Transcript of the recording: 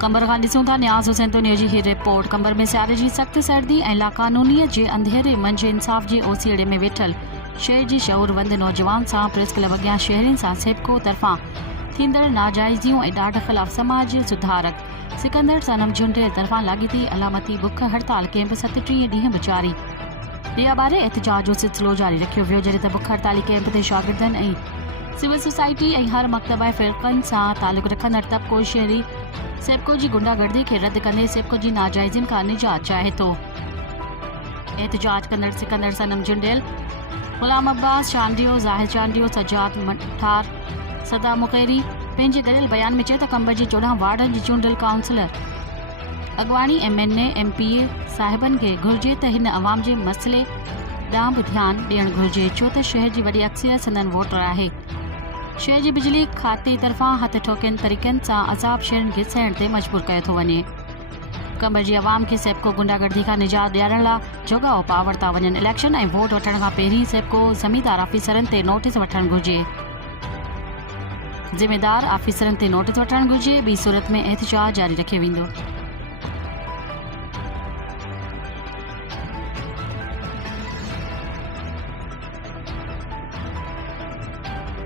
कंबर खां ॾिसूं था न्याज़ हुसैन तोनीअ जी ही रिपोर्ट। कंबर में सियारे जी सख़्त सर्दी ऐं लाक़ानूनीअ जे अंधेरे मंझि इंसाफ़ जे ओसीड़े में वेठल शहर जी शऊरवंद नौजवान सां प्रेस क्लब अॻियां शहरियुनि सां सेबको तरफ़ां थींदड़ नाजाइज़ियूं ऐं ॾाढ ख़िलाफ़ समाज सुधारक सिकंदर सनम झुंडेल तरफ़ां लाॻीती अलामती बुख हड़ताल कैंप 37 ॾींहं बि जारी। ॾिया ॿारे एहतजाज जो सिलसिलो जारी रखियो वियो, जॾहिं त बुख हड़ताली कैंप ते शागिर्दनि ऐं सिविल सोसाइटी ऐं हर मकतब ऐं फ़िरक़नि सां तालुक़ रखंदड़ तबिको शहरी सेबको जी गुंडागर्दी खे रद्द कंदे सेबको जी नाजाइज़ियुनि खां निजात चाहे थो। एहतजाज कंदड़ सिकंदर सनम झुंडेल, गुलाम अब्बास चांडियो, ज़ाहिर चांडियो, सजाद मठार, सदा मुक़ैरी पंहिंजे गॾियल बयान में चयो त कंबर जी 14 वार्डनि जी चूंडियल काउंसलर अॻवानी MNA MPA साहिबनि खे घुर्जे त हिन अवाम जे मसइले ॾांहुं बि ध्यानु ॾियणु घुर्जे, छो त शहर जी वॾी अक्सरियत संदन वोटर आहे। शहर जी बिजली खाते तरफ़ां हथ ठोकियनि तरीक़नि सां अज़ाब शहरनि खे सहण ते मजबूर कयो थो वञे। कंबर जी अवाम खे सेबको गुंडागर्दी खां निजात ॾियारण लाइ जोगाओ पा वरिता वञनि। इलेक्शन ऐं वोट वठण खां पहिरीं सेबको ज़मीदार ऑफिसरनि ते नोटिस वठणु घुर्जे। ज़िमेदार ऑफिसरनि ते नोटिस वठणु घुर्जे, ॿी सूरत में एहतजाज जारी रखियो वेंदो।